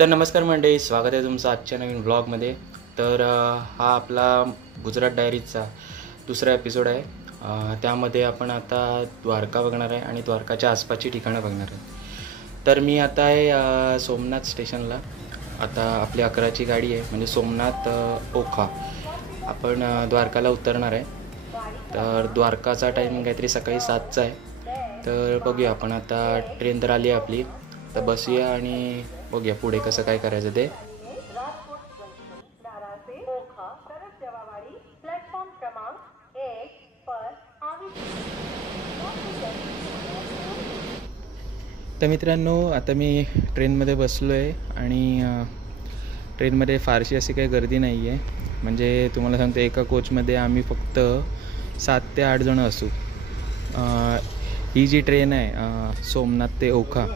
तर नमस्कार मंडळी, स्वागत आहे तुमचं आजच्या नवीन ब्लॉगमध्ये. तर हा आपला गुजरात डायरीजचा दुसरा एपिसोड आहे. त्यामध्ये आपण आता द्वारका बघणार आहे आणि द्वारकाच्या आसपासची ठिकाणं बघणार आहे. तर मी आता आहे सोमनाथ स्टेशनला. आता आपली 11ची गाडी आहे, म्हणजे सोमनाथ ओखा. आपण द्वारकाला उतरणार आहे. तर द्वारकाचा टायमिंग काहीतरी सकाळी 7चा आहे. तर बघूया, आपण आता ट्रेन तर आली आहे आपली, तर बसूया आणि बघूया पुढे कसं काय करायचं ते. तर मित्रांनो, आता मी ट्रेनमध्ये बसलो आहे आणि ट्रेनमध्ये फारशी अशी काही गर्दी नाही आहे. म्हणजे तुम्हाला सांगतो, एका कोचमध्ये आम्ही फक्त 7 ते 8 जणं असू. ही जी ट्रेन आहे सोमनाथ ते ओखा,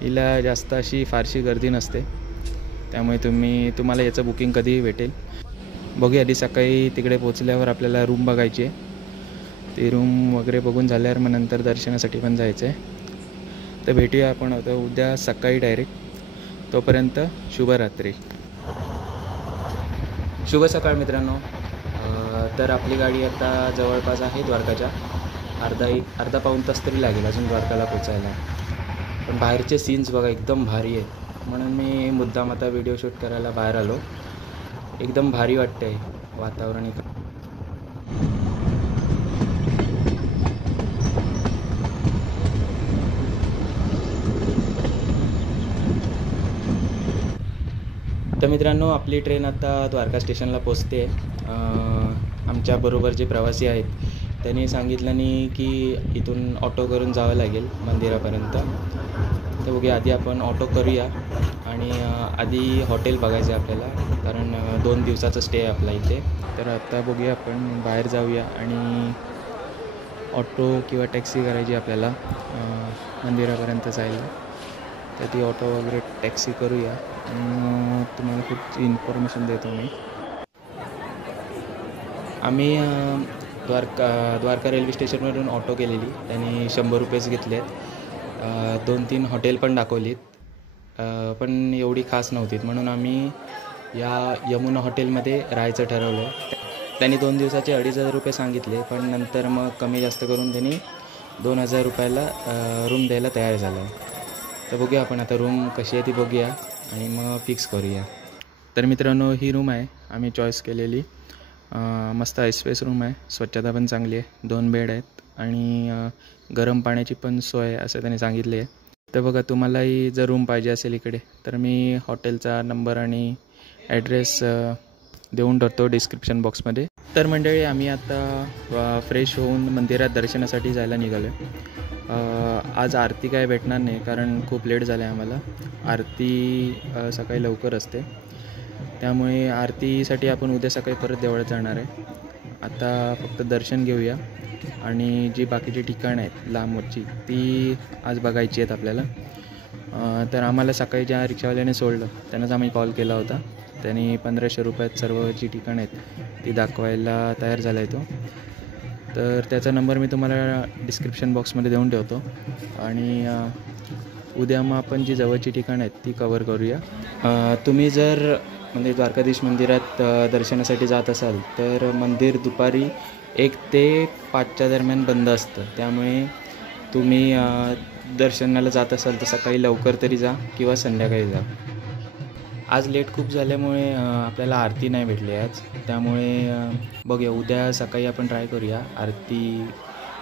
तिला जास्त अशी फारशी गर्दी नसते. त्यामुळे तुम्हाला याचं बुकिंग कधीही भेटेल. बघूया, आधी सकाळी तिकडे पोचल्यावर आपल्याला रूम बघायची आहे. ती रूम वगैरे बघून झाल्यावर मग नंतर दर्शनासाठी पण जायचं आहे. तर भेटूया आपण आता उद्या सकाळी डायरेक्ट. तोपर्यंत शुभरात्री, शुभ सकाळ मित्रांनो. तर आपली गाडी आता जवळपास आहे द्वारकाच्या. अर्धा पाऊण तास तरी लागेल अजून द्वारकाला पोचायला. पण बाहेरचे सीन्स बघा, एकदम भारी आहेत. म्हणून मी मुद्दाम आता व्हिडिओ शूट करायला बाहेर आलो. एकदम भारी वाटतं आहे वातावरण इकडं. तर मित्रांनो, आपली ट्रेन आता द्वारका स्टेशनला पोचते. आमच्याबरोबर जे प्रवासी आहेत त्यांनी सांगितलं नाही की इथून ऑटो करून जावं लागेल मंदिरापर्यंत. तर बघूया, आधी आपण ऑटो करूया आणि आधी हॉटेल बघायचं आहे आपल्याला, कारण 2 दिवसाचा स्टे आहे आपला इथे. तर आता बघूया, आपण बाहेर जाऊया आणि ऑटो किंवा टॅक्सी करायची आपल्याला मंदिरापर्यंत जायला. तर ती ऑटो वगैरे टॅक्सी करूया. तुम्हाला खूप इन्फॉर्मेशन देतो मी. आम्ही द्वारका रेल्वे स्टेशनवरून ऑटो केलेली. त्यांनी 100 रुपयेच घेतले आहेत. 2-3 हॉटेल पण दाखवलीत, पण एवढी खास नव्हतीत. म्हणून आम्ही या यमुना हॉटेलमध्ये राहायचं ठरवलं. त्यांनी 2 दिवसाचे 2,500 रुपये सांगितले, पण नंतर मग कमी जास्त करून त्यांनी 2,000 रुपयाला रूम द्यायला तयार झालं. तर बघूया आपण आता रूम कशी आहे ती बघूया आणि मग फिक्स करूया. तर मित्रांनो, ही रूम आहे आम्ही चॉईस केलेली. मस्त स्पेस रूम आहे, स्वच्छता पण चांगली आहे, 2 बेड आहेत आणि गरम पाण्याची पण सोय आहे असं त्यांनी सांगितले आहे. तर बघा, तुम्हालाही जर रूम पाहिजे असेल इकडे, तर मी हॉटेलचा नंबर आणि ॲड्रेस देऊन ठेवतो डिस्क्रिप्शन बॉक्समध्ये. तर मंडळी, आम्ही आता फ्रेश होऊन मंदिरात दर्शनासाठी जायला निघालो आहे. आज आरती काय भेटणार नाही, कारण खूप लेट झालं आहे आम्हाला. आरती सकाळी लवकर असते, त्यामुळे आरतीसाठी आपण उद्या सकाळी परत देवळात जाणार आहे. आता फक्त दर्शन घेऊया आणि जी बाकीची ठिकाणं आहेत लांबवरची, ती आज बघायची आहेत आपल्याला. तर आम्हाला सकाळी ज्या रिक्षावाल्याने सोडलं त्यांनाच आम्ही कॉल केला होता. त्यांनी 1,500 रुपयात सर्व जी ठिकाणं आहेत ती दाखवायला तयार झाला आहे तो. तर त्याचा नंबर मी तुम्हाला डिस्क्रिप्शन बॉक्समध्ये देऊन ठेवतो आणि उद्या मग आपण जी जवळची ठिकाणं आहेत ती कवर करूया. तुम्ही जर म्हणजे द्वारकाधीश मंदिरात दर्शनासाठी जात असाल तर मंदिर दुपारी 1 ते 5च्या दरम्यान बंद असतं. त्यामुळे तुम्ही दर्शनाला जात असाल तर सकाळी लवकर तरी जा किंवा संध्याकाळी जा. आज लेट खूप झाल्यामुळे आपल्याला आरती नाही भेटली आज. त्यामुळे बघूया, उद्या सकाळी आपण ट्राय करूया आरती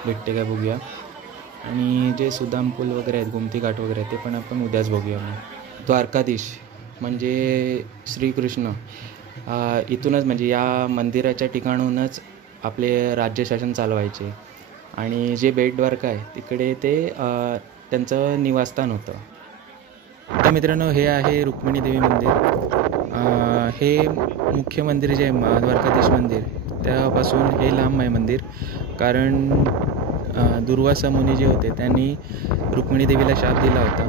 भेटते काय बघूया. आणि जे सुदाम पूल वगैरे आहेत, गोमती घाट वगैरे आहेत, ते पण आपण उद्याच बघूया. मग द्वारकाधीश म्हणजे श्रीकृष्ण इथूनच, म्हणजे या मंदिराच्या ठिकाणूनच आपले राज्यशासन चालवायचे. आणि जे बेट द्वारका आहे तिकडे ते त्यांचं निवासस्थान होतं. तर मित्रांनो, हे आहे रुक्मिणी देवी मंदिर. हे मुख्य मंदिर जे आहे द्वारकाधीश मंदिर, त्यापासून हे लांब आहे मंदिर. कारण दुर्वासा मुनी जे होते त्यांनी रुक्मिणी देवीला शाप दिला होता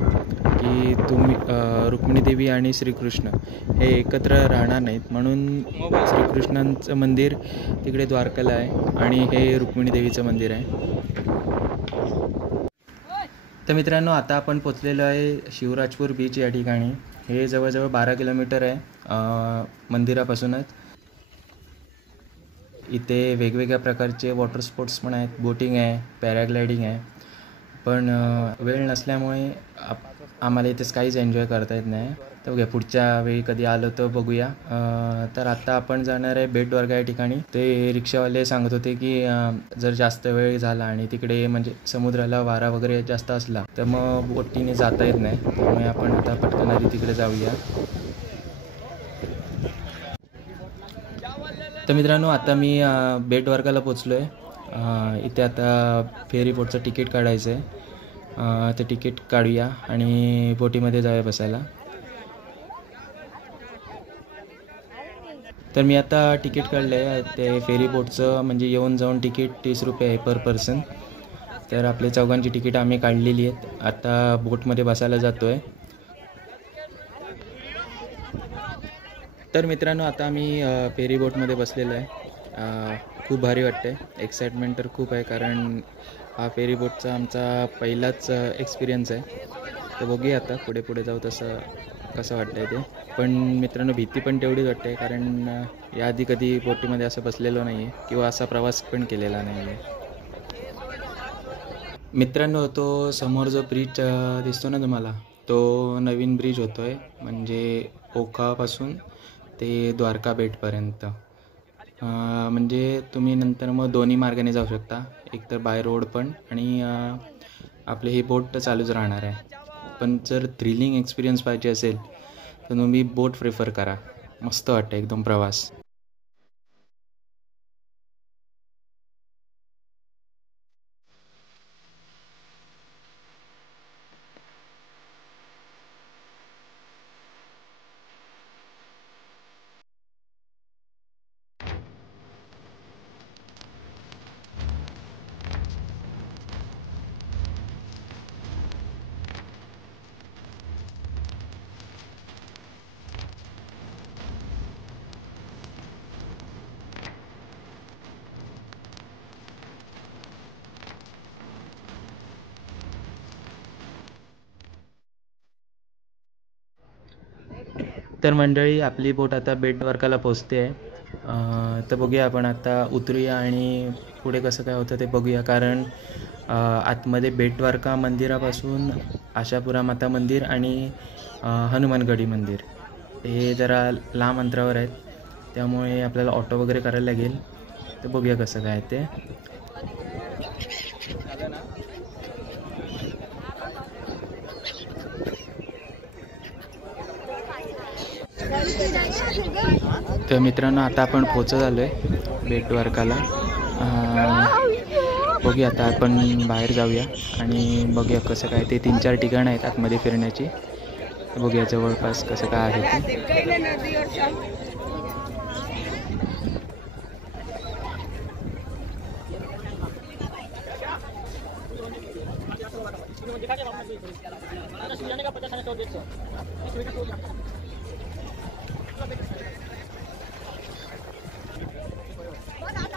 की तुम्ही रुक्मिणी देवी आणि श्रीकृष्ण हे एकत्र राहणार नाहीत. म्हणून श्रीकृष्णांचं मंदिर तिकडे द्वारकाला आहे आणि हे रुक्मिणी देवीचं मंदिर आहे. तर मित्रांनो, आता आपण पोचलेलो आहे शिवराजपूर बीच या ठिकाणी. हे जवळजवळ 12 किलोमीटर आहे मंदिरापासूनच. इथे वेगवेगळ्या प्रकारचे वॉटर स्पोर्ट्स पण आहेत, बोटिंग आहे, पॅराग्लायडिंग आहे. पण वेळ नसल्यामुळे आम्हाला इथेच काहीच एन्जॉय करता येत नाही. तर बघूया पुढच्या वेळी कधी आलो तर बघूया. तर आत्ता आपण जाणार आहे बेट द्वारका या ठिकाणी. ते रिक्षावाले सांगत होते की जर जास्त वेळ झाला आणि तिकडे म्हणजे समुद्राला वारा वगैरे जास्त असला तर मग बोटीने जाता येत नाही. त्यामुळे आपण आता पटकन आधी तिकडे जाऊया. तर मित्रांनो, आता मी बेट द्वारकाला पोचलो आहे. इथे आता फेरी बोटचं तिकीट काढायचं आहे. ते तिकीट काढूया आणि बोटीमध्ये जाऊया बसायला. तर मी आता तिकीट काढलं आहे. ते फेरी बोटचं म्हणजे येऊन जाऊन तिकीट 30 रुपये आहे पर पर्सन. तर आपले चौघांची तिकीट आम्ही काढलेली आहेत. आता बोटमध्ये बसायला जातो आहे. तर मित्रांनो, आता आम्ही फेरी बोटमध्ये बसलेलो आहे. खूप भारी वाटते. एक्साइटमेंट तर खूप आहे, कारण हा फेरी बोटचा आमचा पहिलाच एक्सपिरियन्स आहे. तर बघूया आता पुढे पुढे जाऊ तसं कसं वाटतं आहे ते. पण मित्रांनो, भीती पण तेवढीच वाटते, कारण याआधी कधी बोटीमध्ये असं बसलेलो नाही आहे किंवा असा प्रवास पण केलेला नाही आहे. मित्रांनो, तो समोर जो ब्रिज दिसतो ना तुम्हाला, तो नवीन ब्रिज होतो आहे, म्हणजे ओखापासून ते द्वारका बेटपर्यंत. म्हणजे तुम्ही नंतर मग दोन्ही मार्गाने जाऊ शकता, एक तर बाय रोड पण आणि आपले ही बोट तर चालूच राहणार आहे. पण जर थ्रिलिंग एक्सपिरियन्स पाहिजे असेल तर तुम्ही बोट प्रिफर करा. मस्त वाटतं एकदम प्रवास. तर मंडळी, आपली बोट आता बेट द्वारकाला पोचते आहे. तर बघूया, आपण आता उतरूया आणि पुढे कसं काय होतं ते बघूया. कारण आतमध्ये बेट द्वारका मंदिरापासून आशापुरा माता मंदिर आणि हनुमानगढी मंदिर हे जरा लांब अंतरावर आहेत. त्यामुळे आपल्याला ऑटो वगैरे करायला लागेल. तर बघूया कसं काय ते. तर मित्रांनो, आता आपण पोचत झालो आहे बेट द्वारकाला. बघूया आता आपण बाहेर जाऊया आणि बघूया कसं काय ते. 3-4 ठिकाणं आहेत आतमध्ये फिरण्याची. तर बघूया जवळपास कसं काय आहे ते.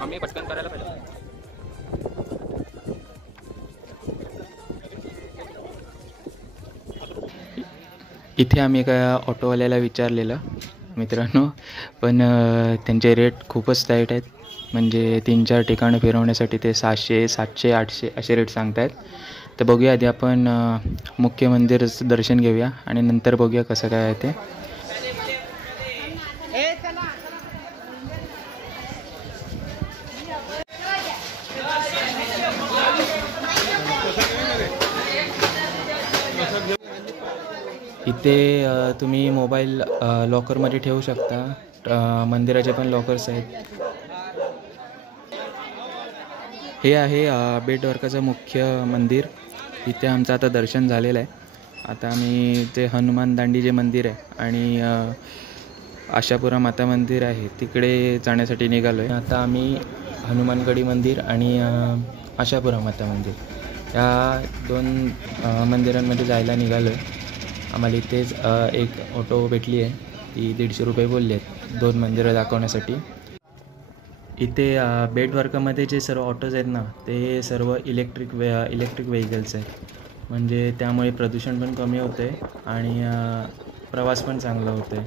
आम्ही पटकन करायला पाहिजे. इथे आम्ही एका ऑटोवाल्याला विचारलेलं मित्रांनो, पण त्यांचे रेट खूपच टाईट आहेत. म्हणजे 3-4 ठिकाणं फिरवण्यासाठी ते 600, 700, 800 असे रेट सांगत आहेत. तर बघूया, आधी आपण मुख्य मंदिराचं दर्शन घेऊया आणि नंतर बघूया कसं काय आहे ते. इथे तुम्ही मोबाईल लॉकरमध्ये ठेवू शकता. मंदिराचे पण लॉकर्स आहेत. हे आहे बेट द्वारकाचं मुख्य मंदिर. इथे आमचं आता दर्शन झालेलं आहे. आता आम्ही ते हनुमान दांडी जे मंदिर आहे आणि आशापुरा माता मंदिर आहे तिकडे जाण्यासाठी निघालो आहे. आता आम्ही हनुमानगढी मंदिर आणि आशापुरा माता मंदिर या 2 मंदिरांमध्ये जायला निघालो आहे. आम्हाला इथेच एक ऑटो भेटली आहे. ती 150 रुपये बोलले आहेत 2 मंदिरं दाखवण्यासाठी. इथे बेट द्वारकामध्ये जे सर्व ऑटोज आहेत ना, ते सर्व इलेक्ट्रिक व्हेकल्स आहेत. म्हणजे त्यामुळे प्रदूषण पण कमी होतं आहे आणि प्रवास पण चांगला होतोय.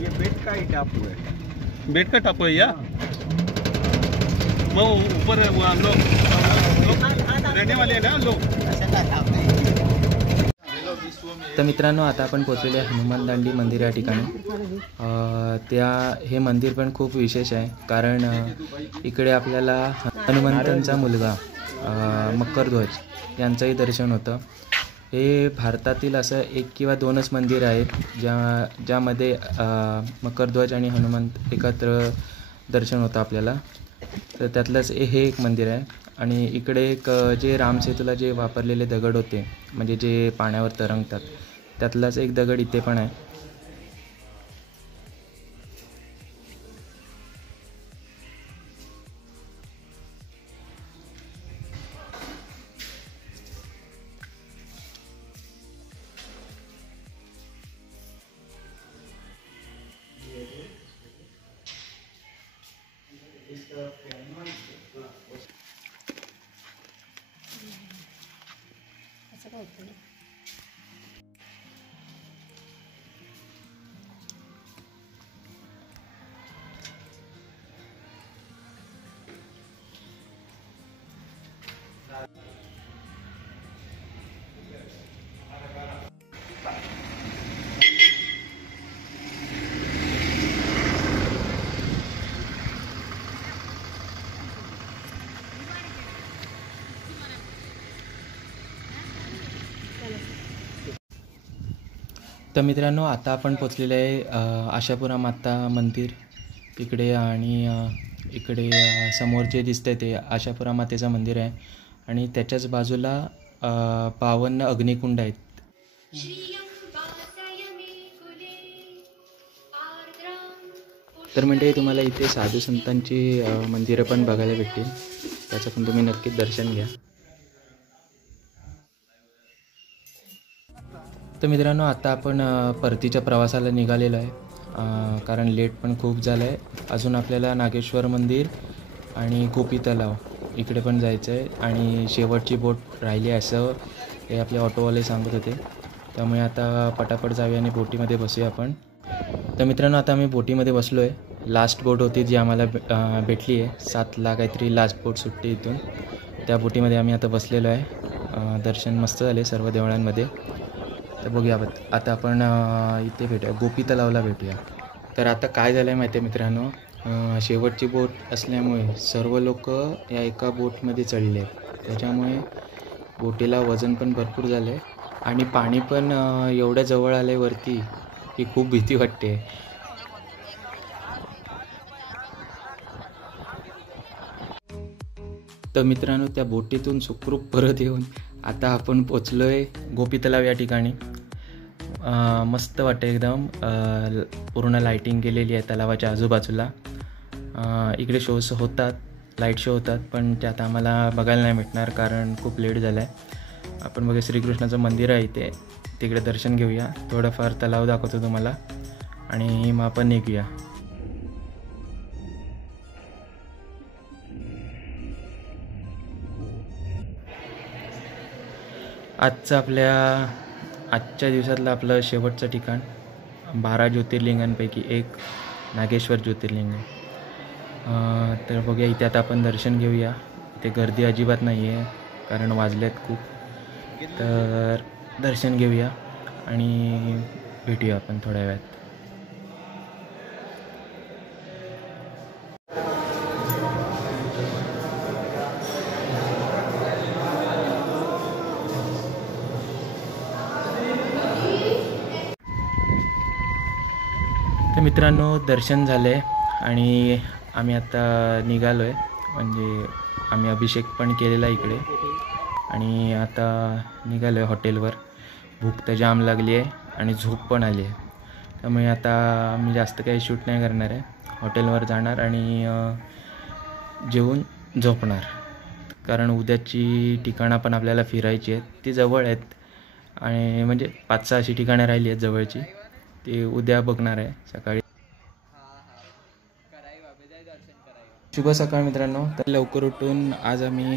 ये बेट का ही टापू है. बेट का टापू है या वो ऊपर वो लोग रहने वाले हैं ना लोग. तर मित्रांनो, आता आपण पोचलेले आहे हनुमान दांडी मंदिर या ठिकाणी. हे मंदिर पण खूप विशेष आहे, कारण इकडे आपल्याला हनुमंतांचा मुलगा मकरध्वज यांचंही दर्शन होतं. हे भारतातील असं 1 किंवा 2च मंदिर आहेत ज्यामध्ये मकरध्वज आणि हनुमंत एकत्र दर्शन होतं आपल्याला. तर त्यातलंच हे एक मंदिर आहे. आणि इकडे एक जे रामसेतूला जे वापरलेले दगड होते, म्हणजे जे पाण्यावर तरंगतात, त्यातलाच एक दगड इथे पण आहे. तर मित्रांनो, आता आपण पोचलेले आहे आशापुरा माता मंदिर इकडे. आणि इकडे समोर जे दिसतंय ते आशापुरा मातेचं मंदिर आहे. आणि त्याच्याच बाजूला 52 अग्निकुंड आहेत. तर म्हणजे तुम्हाला इथे साधू संतांची मंदिरं पण बघायला भेटतील. त्याचं पण तुम्ही नक्कीच दर्शन घ्या. तर मित्रांनो, आता आपण परतीच्या प्रवासाला निघालेलो आहे, कारण लेट पण खूप झालं आहे. अजून आपल्याला नागेश्वर मंदिर आणि गोपी तलाव इकडे पण जायचं आहे. आणि शेवटची बोट राहिली असं हे आपले ऑटोवाले सांगत होते. त्यामुळे आता पटापट जाऊया आणि बोटीमध्ये बसूया आपण. तर मित्रांनो, आता आम्ही बोटीमध्ये बसलो आहे. लास्ट बोट होती जी आम्हाला भेटली आहे. 7ला काहीतरी लास्ट बोट सुटते इथून. त्या बोटीमध्ये आम्ही आता बसलेलो आहे. दर्शन मस्त झाले सर्व देवळांमध्ये. तर बघूया आता आपण इथे भेटूया, गोपी तलावला भेटूया. तर आता काय झालं आहे माहिती आहे मित्रांनो, शेवटची बोट असल्यामुळे सर्व लोक या एका बोटमध्ये चढले आहेत. त्याच्यामुळे बोटीला वजन पण भरपूर झालं आहे आणि पाणी पण एवढ्या जवळ आलं आहे वरती की खूप भीती वाटते. तर मित्रांनो, त्या बोटीतून सुखरूप परत येऊन आता आपण पोचलो आहे गोपी तलाव या ठिकाणी. मस्त वाटतं एकदम. पूर्ण लाईटिंग केलेली आहे तलावाच्या आजूबाजूला. इकडे शोज होतात, लाईट शो होतात, पण त्यात आम्हाला बघायला नाही भेटणार कारण खूप लेट झाला आहे. आपण बघा, श्रीकृष्णाचं मंदिर आहे इथे, तिकडे दर्शन घेऊया. थोडंफार तलाव दाखवतो तुम्हाला आणि मग आपण निघूया. आजच्या दिवसातलं आपलं शेवटचं ठिकाण 12 ज्योतिर्लिंगांपैकी एक नागेश्वर ज्योतिर्लिंग. तर बघूया, इथे आता आपण दर्शन घेऊया. इथे गर्दी अजिबात नाही आहे कारण वाजलेत खूप. तर दर्शन घेऊया आणि भेटूया आपण थोड्या वेळात. तर मित्रांनो, दर्शन झालं आहे आणि आम्ही आता निघालो आहे. म्हणजे आम्ही अभिषेक पण केलेला इकडे आणि आता निघालो आहे हॉटेलवर. भूक तर जाम लागली आहे आणि झोप पण आली आहे. त्यामुळे आता आम्ही जास्त काही शूट नाही करणार आहे. हॉटेलवर जाणार आणि जेवून झोपणार. कारण उद्याची ठिकाणं पण आपल्याला फिरायची आहेत. ती जवळ आहेत आणि म्हणजे 5-6 अशी ठिकाणं राहिली आहेत जवळची. ते उद्या बघणार आहे सकाळी. शुभ सकाळ मित्रांनो. तर लवकर उठून आज आम्ही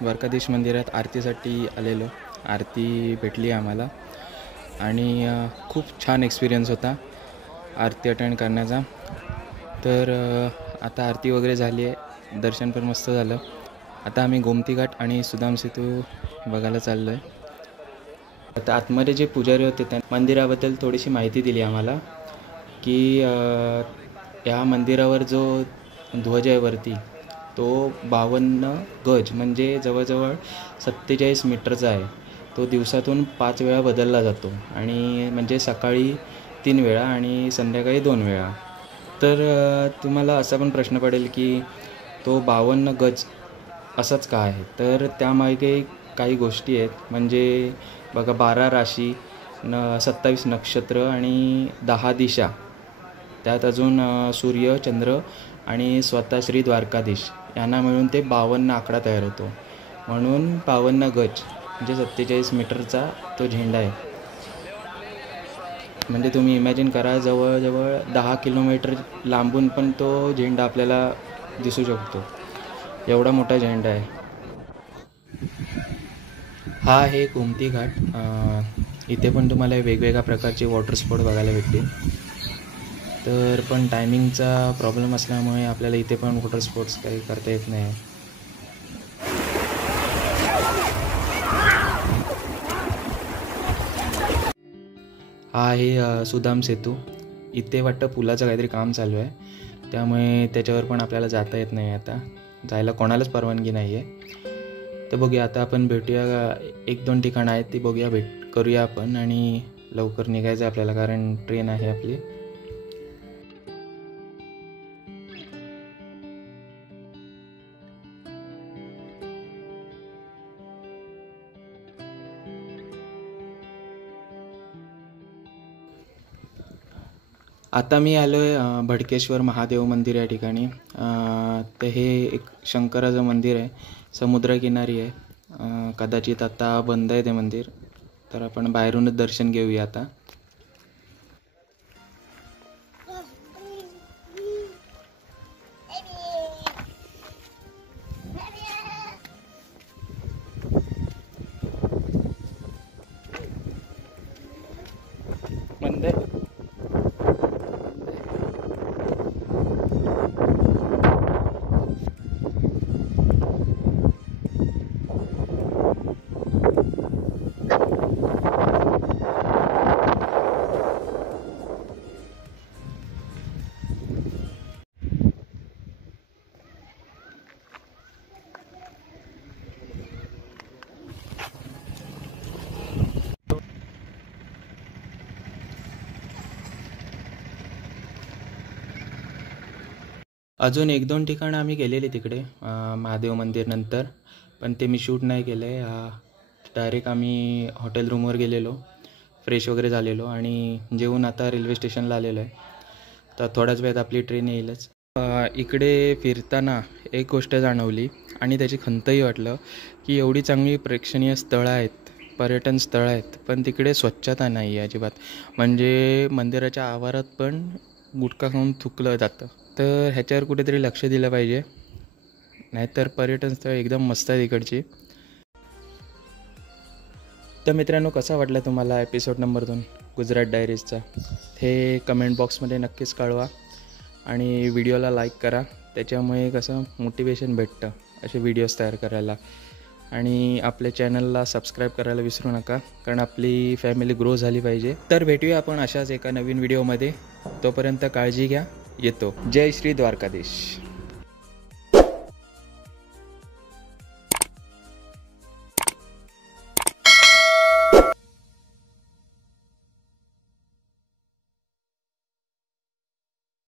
द्वारकाधीश मंदिरात आरतीसाठी आलेलो. आरती भेटली आम्हाला आणि खूप छान एक्सपिरियन्स होता आरती अटेंड करण्याचा. तर आता आरती वगैरे झाली आहे, दर्शन पण मस्त झालं. आता आम्ही गोमती घाट आणि सुदाम सेतू बघायला चाललो आहे. आता आतमध्ये जे पुजारी होते त्या मंदिराबद्दल थोडीशी माहिती दिली आम्हाला की या मंदिरावर जो ध्वज आहे वरती तो 52 गज म्हणजे जवळजवळ 47 मीटरचा आहे. तो दिवसातून 5 वेळा बदलला जातो आणि म्हणजे सकाळी 3 वेळा आणि संध्याकाळी 2 वेळा. तर तुम्हाला असा पण प्रश्न पडेल की तो 52 गज असाच का आहे. तर त्यामागे काही गोष्टी आहेत. म्हणजे बघा 12 राशी 27 नक्षत्र आणि 10 दिशा, त्यात अजून सूर्य चंद्र आणि स्वतः श्री द्वारकाधीश यांना मिळून ते 52 आकडा तयार होतो. म्हणून 52 गज म्हणजे 47 मीटरचा तो झेंडा आहे. म्हणजे तुम्ही इमॅजिन करा, जवळजवळ 10 किलोमीटर लांबून पण तो झेंडा आपल्याला दिसू शकतो. एवढा मोठा झेंडा आहे. हा आहे गोमती घाट. इथे पण तुम्हाला वेगवेगळ्या प्रकारचे वॉटर स्पोर्ट बघायला भेटतील. तर पण टायमिंगचा प्रॉब्लेम असल्यामुळे आपल्याला इथे पण वॉटर स्पोर्ट्स काही करता येत नाही. हा आहे सुदाम सेतू. इथे वाटतं पुलाचं काहीतरी काम चालू आहे, त्यामुळे त्याच्यावर पण आपल्याला जाता येत नाही. आता जायला कोणालाच परवानगी नाही आहे. तर बघूया, आता आपण भेटूया. 1-2 ठिकाणं आहेत ती बघूया, करूया आपण आणि लवकर निघायचं आहे आपल्याला, कारण ट्रेन आहे आपली. आता मी आलो आहे भडकेश्वर महादेव मंदिर या ठिकाणी. तर हे एक शंकराचं मंदिर आहे, समुद्रकिनारी आहे. कदाचित आता बंद आहे ते मंदिर, तर आपण बाहेरूनच दर्शन घेऊया आता. मंदिर अजून 1-2 ठिकाणं आम्ही गेलेली तिकडे महादेव मंदिर नंतर, पण ते मी शूट नाही केलं आहे. डायरेक्ट आम्ही हॉटेल रूमवर गेलेलो, फ्रेश वगैरे झालेलो आणि जेवून आता रेल्वे स्टेशनला आलेलो आहे. तर थोड्याच वेळात आपली ट्रेन येईलच. इकडे फिरताना एक गोष्ट जाणवली आणि त्याची खंतही वाटलं की एवढी चांगली प्रेक्षणीय स्थळं आहेत, पर्यटन स्थळं आहेत, पण तिकडे स्वच्छता नाही आहे अजिबात. म्हणजे मंदिराच्या आवारात पण गुटखा खाऊन थुकलं जातं. तर ह्याच्यावर कुठेतरी लक्ष दिलं पाहिजे, नाहीतर पर्यटन स्थळ एकदम मस्त आहे तिकडची. तर मित्रांनो, कसा वाटला तुम्हाला एपिसोड नंबर 2 गुजरात डायरीजचा, हे कमेंट बॉक्समध्ये नक्कीच कळवा आणि व्हिडिओला लाईक करा. त्याच्यामुळे कसं मोटिवेशन भेटतं असे व्हिडिओज तयार करायला. आणि आपल्या चॅनलला सबस्क्राईब करायला विसरू नका, कारण आपली फॅमिली ग्रो झाली पाहिजे. तर भेटूया आपण अशाच एका नवीन व्हिडिओमध्ये. तोपर्यंत काळजी घ्या. येतो. जय श्री द्वारकाधीश.